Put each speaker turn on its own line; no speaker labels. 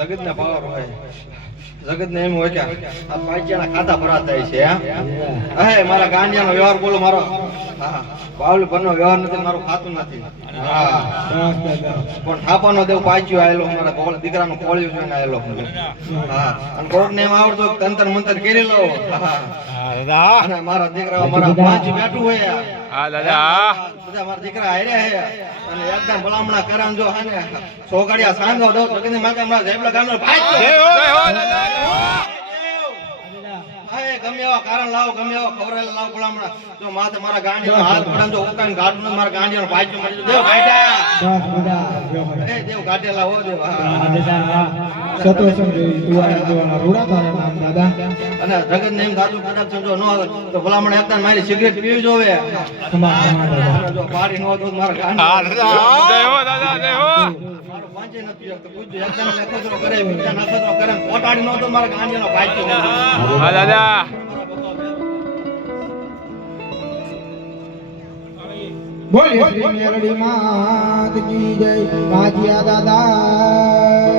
જગત ને પાવર હોય. જગત ને એમ હોય કે આ પાઇચિયાના ખાતા ભરાતા છે હા મારા ગાંડિયાનો વ્યવહાર બોલો મારો. હા. બાવલી પરનો વ્યવહાર નથી મારું ખાતું નથી. હા. પણ થાપાનો દેવ પાચ્યો આવેલો મારા કોળ દીકરાનો કોળિયું જોઈને આવેલો હા. અને કોક ને એમ આવડતો તંતર મંતર કરી લો. હા. અને મારા દીકરા મારા પાંચ બેઠું હોય.
હા દાદા
બધા મારા દીકરા હારે હે. અને એકદમ ભલામણા કરામ જો હે ને સોગાડિયા સાંજો દો તો કીધું મારે જેબલા ગામનો ભાઈ
જય હો દાદા
હાય ગમે એવા કારણ લાવો ગમે એવા ખવરાયેલા લાવો ભલામણા. જો માથે મારા ગાંડી હાથ પડામ જો ઉકાઈને ગાડું ને મારા ગાંડીનો ભાઈ મળી દેવ ગાડ્યા એ દેવ ગાડેલા હો દેવ. હા. અને જગત ને એમ થાતું કદાચ સમજો ન આવે તો ભલામણ એકદમ મારી સિગરેટ પીવી જોવે. જો પાડી નો દો મારા ગાંડી.
દાદા જય હો દાદા જય હો.
મારો પાંચે નથી તો પૂછજો, એકદમ નખત્રો કરે, બીજા નખત્રો કરે, પોટાડી નો તો મારા ગાંડીનો ભાઈ તો
હા દાદા.
બોલે શ્રી મેરડી માત કી જય માજીયા દાદા.